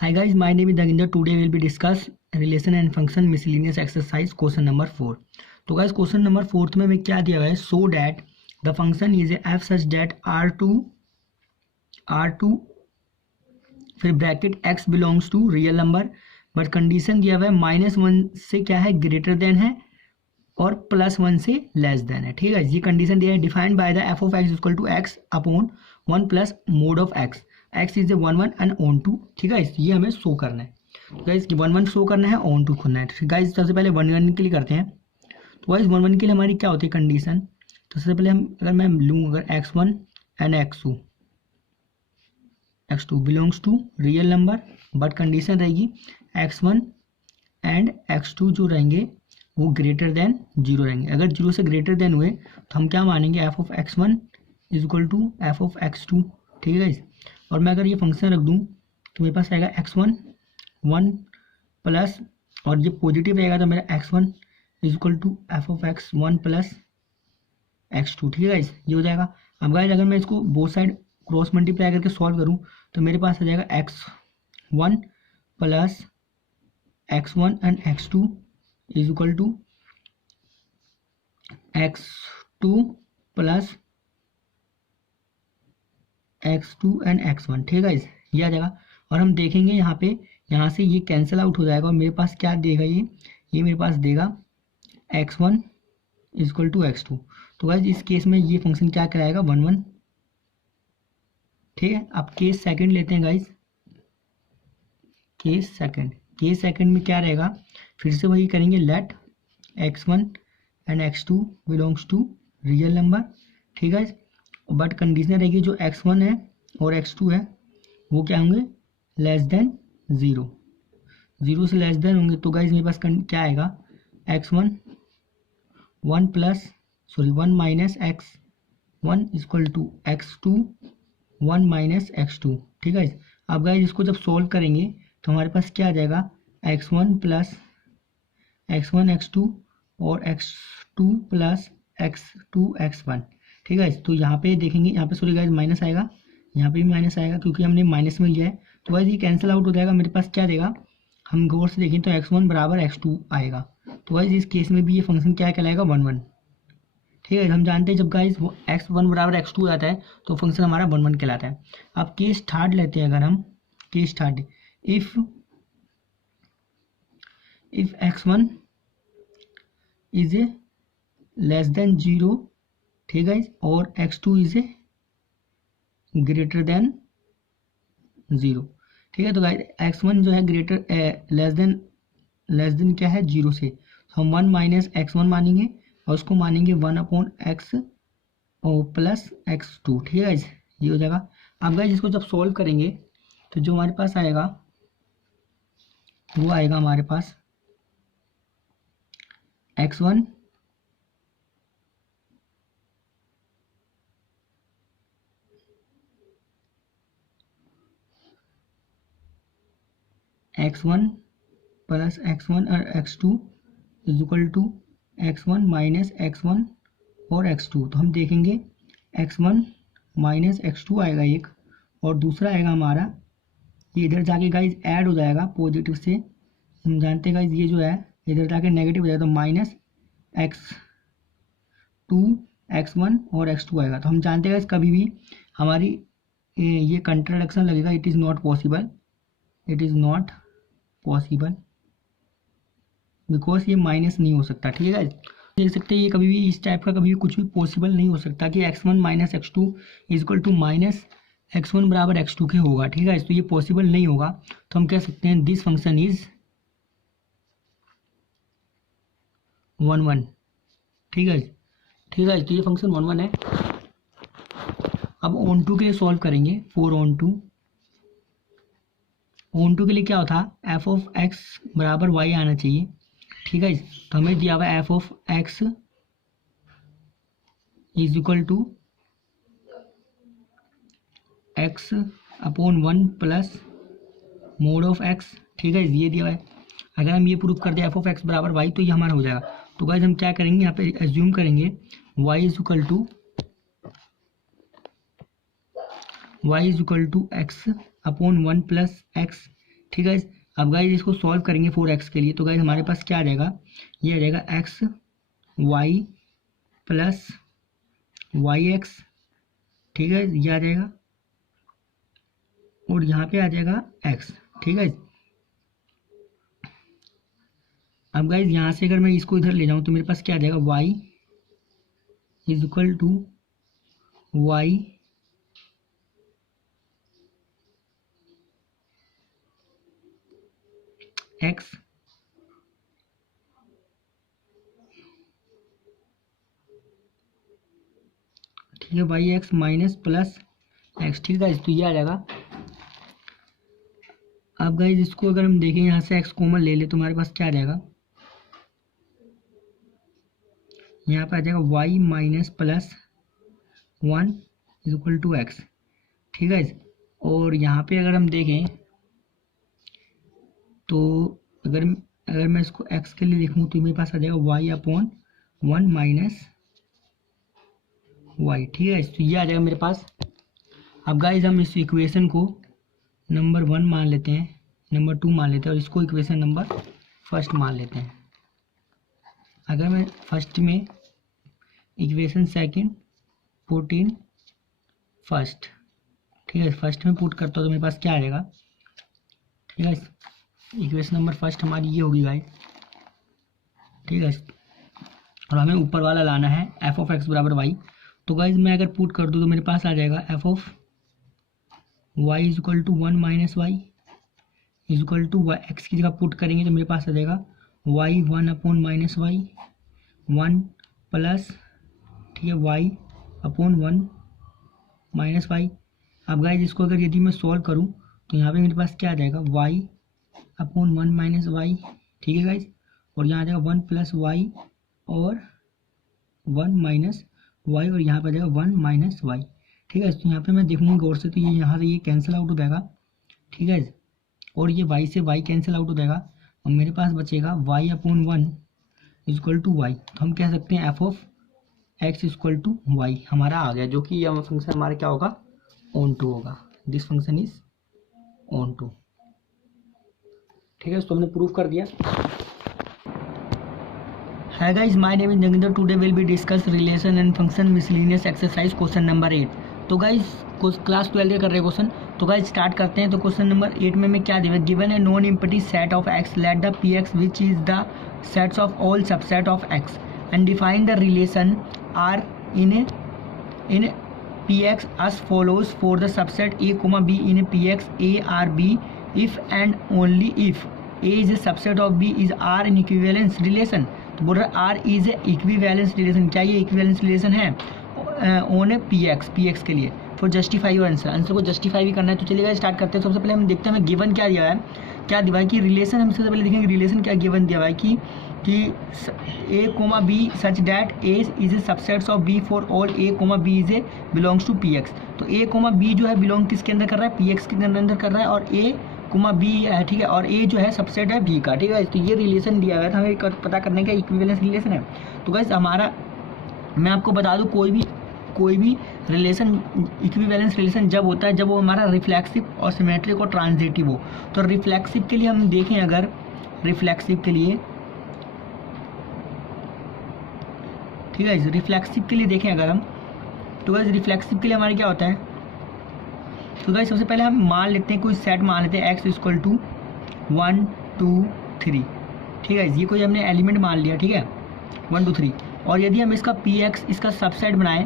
Hi guys, my name is Daginder. Today we will be discuss relation and function miscellaneous exercise question number 4. तो guys question number 4 में क्या दिया हुआ है, so that the function is f such that r2 फिर bracket x belongs to real number, but condition दिया हुआ है -1 से क्या है ग्रेटर देन है और +1 से लेस देन है। ठीक है, ये कंडीशन दिया है। Defined by the f of x equal to x upon 1 plus mod of x, x is 1 and on 2। ठीक है, ये हमें शो करना है। तो गाइस 1 शो करना है, ऑन 2 खोलना है। गाइस सबसे पहले 1 के लिए करते हैं। तो गाइस 1 के लिए हमारी क्या होती है कंडीशन, तो सबसे पहले अगर मैं लूँ अगर x1 and x2 belongs to real number, but condition रहेगी x1 एंड x2 जो रहेंगे वो ग्रेटर देन 0 रहेंगे। अगर 0 से ग्रेटर देन हुए तो हम क्या मानेंगे, f of x1 is equal to f of x2। ठीक है गाइस, और मैं अगर ये फंक्शन रख दूँ तो मेरे पास आएगा x1 1 प्लस, और ये पॉजिटिव रहेगा तो मेरा x1 is equal to f of x1 plus x2। ठीक है गाइस, ये हो जाएगा। अब गाइस अगर मैं इसको बोथ साइड क्रॉस मल्टीप्लाई करके सॉल्व करूँ तो मेरे पास आ जाएगा x1 plus x1 and x2 is equal to x2 plus x2 and x1। ठीक है, ये आ जाएगा। और हम देखेंगे यहाँ पे, यहाँ से ये कैंसिल आउट हो जाएगा और मेरे पास क्या देगा, ये मेरे पास देगा x1 is equal to x2। तो गाइस इस केस में ये फंक्शन क्या कराएगा 1 ठीक है। अब केस सेकंड लेते हैं गाइस। केस सेकंड में क्या रहेगा, फिर से वही करेंगे, let x1 and x2 belongs to real number. ठीक है, बट कंडीशन रहेगी जो x1 है और x2 है वो क्या होंगे, लेस देन 0 से लेस देन होंगे। तो गाइस मेरे पास क्या आएगा, x1 1 minus x1 equal to x2 1 minus x2। ठीक है, अब गाइस इसको जब सोल्व करेंगे तो हमारे पास क्या आ जाएगा, x1 प्लस x1 x2 और x2 प्लस x2 x1। ठीक है, तो यहाँ पे देखेंगे, यहाँ पे सॉरी गाइस माइनस आएगा, यहाँ पे भी माइनस आएगा क्योंकि हमने माइनस में लिया है। तो गाइस ये कैंसिल आउट हो जाएगा, मेरे पास क्या देगा, हम गौर से देखें तो x1 बराबर x2 आएगा। तो गाइस इस केस में भी ये फंक्शन क्या कहलाएगा 1। ठीक है, हम जानते हैं जब गाइस x1 बराबर x2 आता है तो फंक्शन हमारा 1 कहलाता है। अब केस थर्ड लेते हैं, अगर हम case third, if x1 is a less than 0, ठीक है, और x2 is a greater than 0। ठीक है, तो गाइस x1 जो है ग्रेटर लेस देन क्या है 0 से, तो हम 1 माइनस x1 मानेंगे और उसको मानेंगे 1 अपॉन x प्लस x2। ठीक है, ये हो जाएगा। अब गाइस इसको जब सॉल्व करेंगे तो जो हमारे पास आएगा वो आएगा हमारे पास x1 प्लस x1 और x2 is equal to x1 minus x1 और x2। तो हम देखेंगे x1 माइनस x2 आएगा एक, और दूसरा आएगा हमारा, ये इधर जाके गाइज ऐड हो जाएगा पॉजिटिव से, हम जानते हैं गाइज ये जो है इधर जाके नेगेटिव हो जाएगा, तो माइनस x2 x1 और x2 आएगा। तो हम जानते हैं गाइज कभी भी हमारी ये कंट्राडिक्शन लगेगा, it is not possible because ये माइनस नहीं हो सकता। ठीक है, देख सकते हैं ये कभी भी इस टाइप का कभी भी कुछ भी पॉसिबल नहीं हो सकता कि x1 minus x2 is equal to minus x1 बराबर x2 के होगा। ठीक है, तो ये पॉसिबल नहीं होगा। तो हम कह सकते हैं दिस फंक्शन इज 1। ठीक है, तो ये फंक्शन 1 है। अब ऑन टू के लिए सॉल्व करेंगे, फॉर ऑन टू के लिए क्या होता है, f ऑफ x बराबर y आना चाहिए। ठीक है, तो हमें दिया हुआ f of x is equal to x upon 1 plus mod of x। ठीक है, ये दिया हुआ है। अगर हम ये प्रूव कर दें f ऑफ x बराबर y तो ये हमारा हो जाएगा। तो गाइस हम क्या करेंगे, यहाँ पे एज्यूम करेंगे y is equal to x upon 1 plus x ठीक है। अब गाइज इसको सॉल्व करेंगे 4x के लिए, तो गाइज हमारे पास क्या आ जाएगा, ये आ जाएगा x y plus y x, ठीक है, ये आ जाएगा और यहाँ पे आ जाएगा x, ठीक है। अब गाइज यहाँ से अगर मैं इसको इधर ले जाऊँ तो मेरे पास क्या आ जाएगा, y is equal to y x ठीक है, y x minus plus x, ठीक है। तो ये आ जाएगा। अब गाइज इसको अगर हम देखें यहाँ से x कॉमन ले ले तो हमारे पास क्या आ जाएगा, यहाँ पे आ जाएगा y minus plus 1 is equal to x, ठीक है। और यहाँ पे अगर हम देखें तो अगर अगर मैं इसको x के लिए लिखूँ तो मेरे पास आ जाएगा y अपॉन 1 माइनस y, ठीक है। तो ये आ जाएगा मेरे पास। अब गाइज हम इस इक्वेशन को नंबर 1 मान लेते हैं, नंबर 2 मान लेते हैं और इसको इक्वेशन नंबर फर्स्ट मान लेते हैं। अगर मैं फर्स्ट में equation second put in first, ठीक है, फर्स्ट में पुट करता हूँ तो मेरे पास क्या आ जाएगा, ठीक है। इक्वेशन नंबर फर्स्ट हमारी ये होगी गाइज, ठीक है। और हमें ऊपर वाला लाना है एफ ऑफ एक्स बराबर वाई। तो गाइज मैं अगर पुट कर दूँ तो मेरे पास आ जाएगा f of y is equal to 1 minus y is equal to y, x की जगह पुट करेंगे तो मेरे पास आ जाएगा y 1 upon minus y 1 plus, ठीक है, वाई अपॉन 1 माइनस वाई। अब गाइज इसको अगर यदि मैं सॉल्व करूं तो यहाँ पे मेरे पास क्या आ जाएगा, वाई अपॉन 1 माइनस वाई, ठीक है गाइज। और यहाँ आ जाएगा 1 प्लस वाई और 1 माइनस वाई और यहाँ पे आ जाएगा 1 माइनस वाई, ठीक है। तो यहाँ पे मैं देखूंगा गौर से तो ये यहाँ से ये कैंसिल आउट हो जाएगा, ठीक है। और ये y से y कैंसिल आउट हो जाएगा और मेरे पास बचेगा y upon 1 is equal to y. तो हम कह सकते हैं f of x is equal to y हमारा आ गया, जो कि यह फंक्शन हमारा क्या होगा, ऑन टू होगा। This function is onto, ठीक है। तो हमने प्रूव कर दिया। Hi guys, my name is Nagendra. Today we'll be discuss relation and function miscellaneous exercise question number 8। तो गाइज क्लास 12 के कर रहे क्वेश्चन, तो गाइज स्टार्ट करते हैं। तो क्वेश्चन नंबर 8 में क्या दिया, given a non empty set of x let the P x which is the sets of all subset of x and define the relation R in P x as follows for the subset a comma b in p x a r b if and only if a is a subset of b is r in equivalence relation। तो बोल रहा है r is equivalence relation, क्या ये equivalence relation है on P x के लिए for justify your answer, answer को जस्टिफाई भी करना है। तो चलिएगा स्टार्ट करते हैं। सबसे पहले हम देखते हैं हमें गिवन क्या दिया है, क्या दिया है कि रिलेशन, हम सबसे पहले देखेंगे रिलेशन क्या गिवन दिया है कि A comma B such that A is a subsets of B for all A comma B is A belongs to P X. तो ए कोमा बी जो है बिलोंग किसके अंदर कर रहा है, पी एक्स के अंदर कर रहा है और ए कोमा बी है, ठीक है, और ए जो है सबसेट है बी का, ठीक है। तो ये रिलेशन दिया गया था, हमें पता करने का इक्विवेलेंस रिलेशन है। तो गाइस हमारा, मैं आपको बता दूं कोई भी रिलेशन इक्विवेलेंस रिलेशन जब होता है जब वो हमारा रिफ्लेक्सिव और सिमेट्रिक और ट्रांजिटिव हो। तो रिफ्लेक्सिव के लिए हम देखें, अगर रिफ्लेक्सिव के लिए, ठीक है, रिफ्लेक्सिव के लिए देखें अगर हम, तो गाइस रिफ्लेक्सिव के लिए हमारे क्या होता है, तो गाइस सबसे पहले हम मान लेते हैं, कोई सेट मान लेते हैं एक्स इक्वल टू 1 2 3, ठीक है। ये कोई हमने एलिमेंट मान लिया, ठीक है, 1 2 3। और यदि हम इसका पी एक्स इसका सबसेट बनाएं,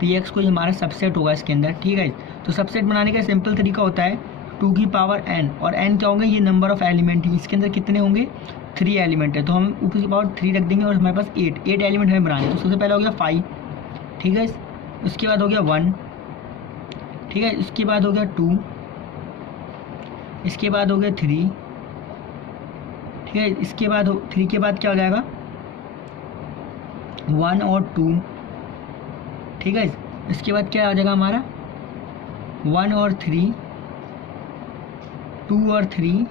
पी एक्स कोई हमारा सबसेट होगा इसके अंदर, ठीक है। तो सबसेट बनाने का सिंपल तरीका होता है 2 की पावर n, और n क्या होंगे, ये नंबर ऑफ एलिमेंट, इसके अंदर कितने होंगे, 3 एलिमेंट है। तो हम ऊपर की पावर 3 रख देंगे और हमारे पास 8 एलिमेंट हमें बनाने। तो सबसे पहले हो गया 5, ठीक है, उसके बाद हो गया 1, ठीक है, इसके बाद हो गया 2, इसके बाद हो गया 3, ठीक है, इसके बाद 3 के बाद क्या हो जाएगा 1 और 2, ठीक है। इसके बाद क्या आ जाएगा हमारा 1 और 3, 2 और 3,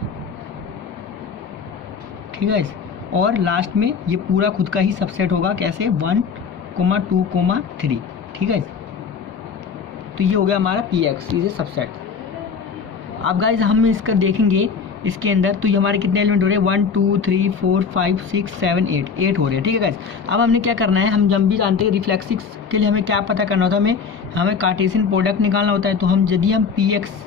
ठीक है। और लास्ट में ये पूरा खुद का ही सबसेट होगा, कैसे 1 2 3, ठीक है। तो ये हो गया हमारा P x is a subset. अब गाइज हम इसका देखेंगे इसके अंदर, तो ये हमारे कितने एलिमेंट हो रहे हैं, 1 2 3 4 5 6 7 8 हो रहे हैं, ठीक है गाइस। अब हमने क्या करना है, हम जब भी जानते हैं रिफ्लेक्सिव के लिए हमें क्या पता करना होता है, हमें कार्टेशियन प्रोडक्ट निकालना होता है। तो हम यदि हम पी एक्स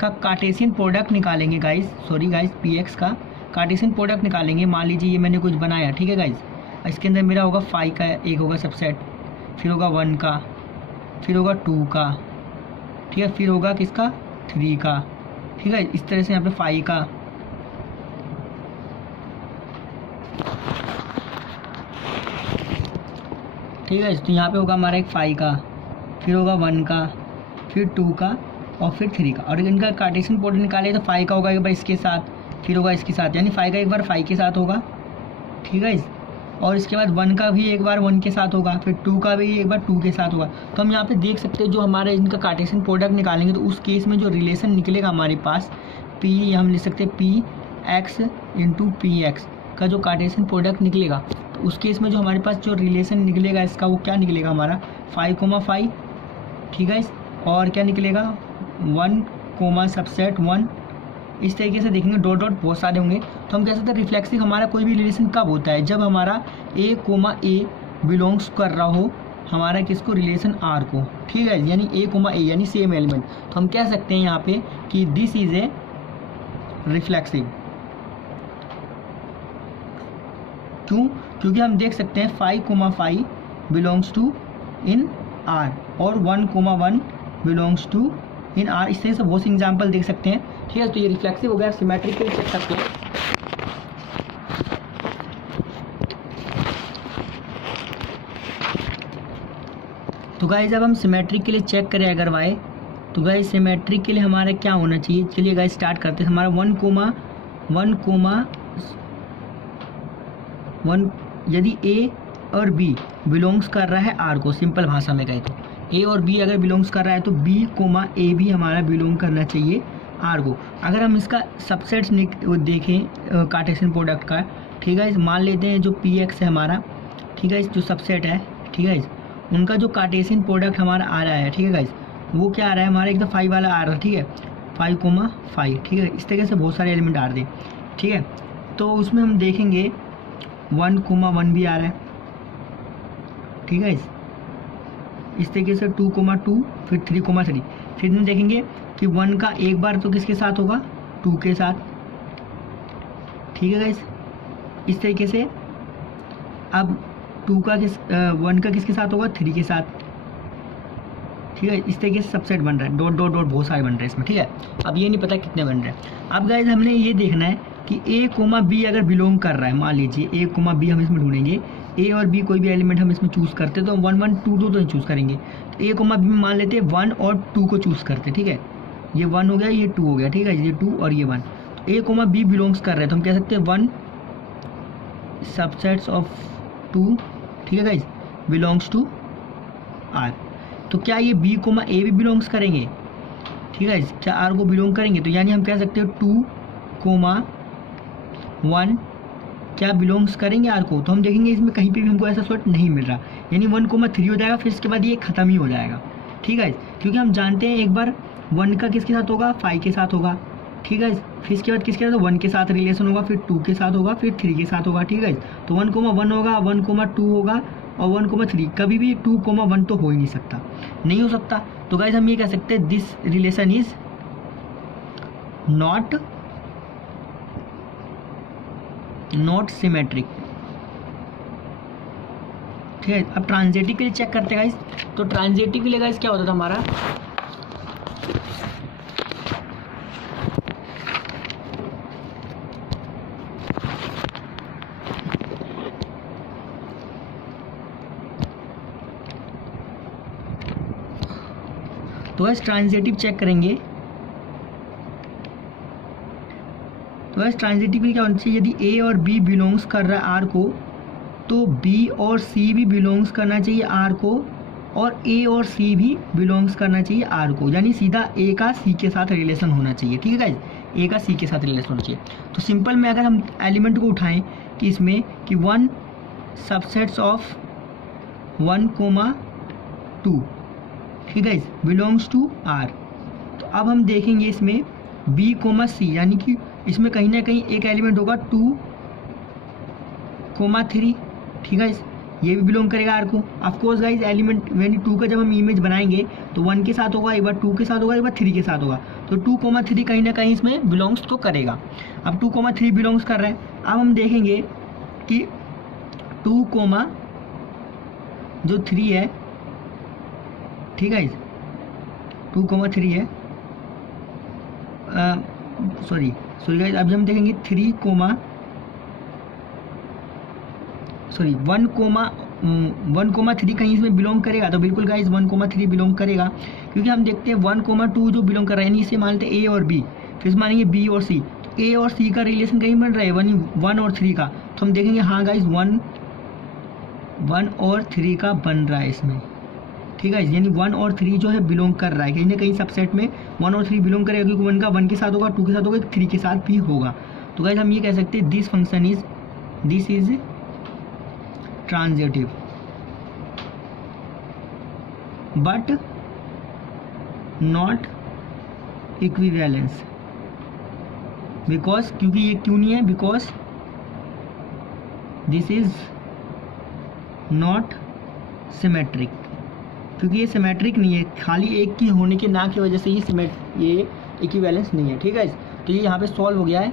का कार्टेशियन प्रोडक्ट निकालेंगे guys, sorry guys, P x का कार्टेशियन प्रोडक्ट निकालेंगे, मान लीजिए ये मैंने कुछ बनाया, ठीक है गाइस। इसके अंदर मेरा होगा 5 का एक होगा सबसेट, फिर होगा 1 का, फिर होगा 2 का, ठीक है, फिर होगा किसका 3 का, ठीक है। इस तरह से यहाँ पे 5 का, ठीक है। तो यहाँ पे होगा हमारा एक 5 का, फिर होगा 1 का, फिर 2 का और फिर 3 का। और इनका कार्टेशियन प्रोडक्ट निकाले तो 5 का होगा एक बार इसके साथ, फिर होगा इसके साथ, यानी 5 का एक बार 5 के साथ होगा, ठीक है। और इसके बाद 1 का भी एक बार 1 के साथ होगा, फिर 2 का भी एक बार 2 के साथ होगा। तो हम यहाँ पे देख सकते हैं जो हमारे इनका कार्टेशियन प्रोडक्ट निकालेंगे तो उस केस में जो रिलेशन निकलेगा हमारे पास पी, हम लिख सकते हैं P x into P x का जो कार्टेशियन प्रोडक्ट निकलेगा, तो उस केस में जो हमारे पास जो रिलेशन निकलेगा इसका वो क्या निकलेगा हमारा 5,5, ठीक है। और क्या निकलेगा 1 सबसेट 1, इस तरीके से देखेंगे, डॉट डॉट बहुत सारे होंगे। तो हम कह सकते हैं रिफ्लेक्सिव हमारा कोई भी रिलेशन कब होता है, जब हमारा ए बिलोंग्स कर रहा हो हमारा किसको, रिलेशन आर को, ठीक है, यानी ए यानी सेम एलिमेंट। तो हम कह सकते हैं यहाँ पे कि दिस इज ए रिफ्लेक्सिव। क्यों, क्योंकि हम देख सकते हैं 5,5 बिलोंग्स टू इन आर और 1,1 बिलोंग्स टू इन आर। इस तरह से बहुत से एग्जाम्पल देख सकते हैं, ठीक है। तो ये रिफ्लेक्सिव हो गया, सिमेट्रिक के लिए चेक करते हैं। तो गाइस जब हम सिमेट्रिक के लिए चेक करें अगर वाई, तो गाइस सिमेट्रिक के लिए हमारा क्या होना चाहिए, चलिए गाइस स्टार्ट करते हैं। हमारा 1,1 यदि ए और बी बिलोंग्स कर रहा है आर को, सिंपल भाषा में कहे तो ए और बी अगर बिलोंग्स कर रहा है तो बी ए भी हमारा बिलोंग करना चाहिए आर को। अगर हम इसका सबसेट्स देखें कार्टेशियन प्रोडक्ट का, ठीक है, मान लेते हैं जो पी एक्स है हमारा, ठीक है, जो सबसेट है, ठीक है, उनका जो कार्टेशियन प्रोडक्ट हमारा आ रहा है, ठीक है गाइस, वो क्या आ रहा है हमारा एकदम 5 वाला आ रहा है, ठीक है, 5,5, ठीक है। इस तरीके से बहुत सारे एलिमेंट आ रहे हैं, ठीक है। तो उसमें हम देखेंगे 1,1 भी आ रहा है, ठीक है। इस तरीके से 2,2, फिर 3,3, फिर हम देखेंगे कि 1 का एक बार तो किसके साथ होगा 2 के साथ, ठीक है गाइस। इस तरीके से अब 1 का किसके साथ होगा 3 के साथ, ठीक है। इस तरीके से सबसेट बन रहा है, डॉट डॉट डॉट बहुत सारे बन रहे हैं इसमें, ठीक है। अब ये नहीं पता कितने बन रहे हैं। अब गाइस हमने ये देखना है कि ए बी अगर बिलोंग कर रहा है, मान लीजिए ए बी हम इसमें ढूंढेंगे, ए और बी कोई भी एलिमेंट हम इसमें चूज़ करते तो 1 1 2 2 तो नहीं चूज़ करेंगे। तो ए बी में मान लेते हैं 1 और 2 को चूज़ करते, ठीक है। ये 1 हो गया, ये 2 हो गया, ठीक है, ये 2 और ये 1। तो ए बी बिलोंग्स कर रहे हैं तो हम कह सकते हैं 1 सबसेट्स ऑफ 2, ठीक है गाइज, बिलोंग्स टू आर। तो क्या ये बी ए भी बिलोंग्स करेंगे, ठीक है, क्या आर को बिलोंग करेंगे, तो यानी हम कह सकते हैं 2, 1 क्या बिलोंग्स करेंगे आर को। तो हम देखेंगे इसमें कहीं पे भी हमको ऐसा सॉर्ट नहीं मिल रहा, यानी 1,3 हो जाएगा, फिर इसके बाद ये ख़त्म ही हो जाएगा, ठीक है। क्योंकि हम जानते हैं एक बार 1 का किसके साथ होगा 5 के साथ होगा, ठीक है। फिर इसके बाद किसके साथ 1 के साथ रिलेशन होगा, फिर 2 के साथ होगा, फिर 3 के साथ होगा, ठीक है। तो 1,1 होगा, 1,2 होगा और 1,3, कभी भी 2,1 तो हो ही नहीं सकता, नहीं हो सकता। तो गाइज हम ये कह सकते हैं this relation is not symmetric, ठीक है। अब ट्रांजिटिव के लिए चेक करते हैं गाइज। तो ट्रांजिटिव के लिए गाइज क्या होता था हमारा, तो गाइज ट्रांजिटिव चेक करेंगे। तो गाइज ट्रांजिटिव क्या होना चाहिए, यदि ए और बी बिलोंग्स कर रहा है आर को तो बी और सी भी बिलोंग्स करना चाहिए आर को, और ए और सी भी बिलोंग्स करना चाहिए आर को, यानी सीधा ए का सी के साथ रिलेशन होना चाहिए, ठीक है गाइज, ए का सी के साथ रिलेशन होना चाहिए। तो सिंपल में अगर हम एलिमेंट को उठाएं कि इसमें कि 1 सबसेट्स ऑफ 1,2, ठीक है, बिलोंग्स टू आर। तो अब हम देखेंगे इसमें बी सी, यानी कि इसमें कहीं ना कहीं एक एलिमेंट होगा 2, 3, ठीक है, ये भी बिलोंग करेगा आर को। ऑफकोर्स गाइज एलिमेंट वैल्यू 2 का जब हम इमेज बनाएंगे तो 1 के साथ होगा, एक बार 2 के साथ होगा, एक बार 3 के साथ होगा, तो 2, 3 कहीं ना कहीं इसमें बिलोंग्स तो करेगा। अब 2, 3 बिलोंग्स कर रहे हैं। अब हम देखेंगे कि 2, जो 3 है, ठीक है, 2, 3 है, सॉरी गाइज, अभी हम देखेंगे 3, 1, 3 कहीं इसमें बिलोंग करेगा, तो बिल्कुल गाइज 1, 3 बिलोंग करेगा, क्योंकि हम देखते हैं 1, 2 जो बिलोंग कर रहा है, यानी इसे मानते हैं ए और बी, फिर मानेंगे बी और सी, तो ए और सी का रिलेशन कहीं बन रहा है 1 और 3 का, तो हम देखेंगे हाँ गाइज 1 और 3 का बन रहा है इसमें, ठीक है, यानी 1 और 3 जो है बिलोंग कर रहा है कहीं ना कहीं सबसेट में 1 और 3 बिलोंग करेगा, क्योंकि 1 का 1 के साथ होगा, 2 के साथ होगा, 3 के साथ भी होगा। तो गाइज हम ये कह सकते हैं this is transitive but not equivalence, because, क्योंकि ये क्यों नहीं है, because this is not symmetric, क्योंकि ये सिमेट्रिक नहीं है, खाली एक की होने के ना की वजह से ये इक्विवेलेंस नहीं है, ठीक है। तो ये यहाँ पे सॉल्व हो गया है।